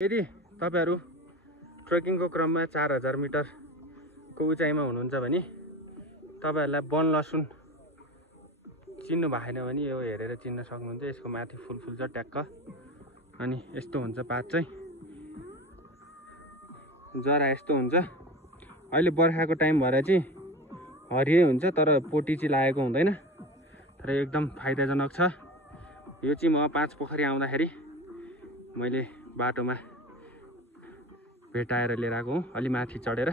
यदि तपाईहरु ट्रेकिङको क्रममा 4000 मिटरको उचाइमा हुनुहुन्छ भने तपाईहरुलाई वन लसुन चिन्नु भएन भने यो हेरेर चिन्न सक्नुहुन्छ। यसको माथि फुल छ ट्याक्क अनि यस्तो हुन्छ पात चाहिँ जरा यस्तो हुन्छ। अहिले बर्खाको टाइम भएर चाहिँ हरियै हुन्छ तर पोटी चाहिँ लागेको हुँदैन तर एकदम फाइदाजनक छ। यो चाहिँ म 5 पोखरी आउँदाखेरि मैले बाटोमा भेटाएर लिएर आएको हुँ अलि माथि चढेर।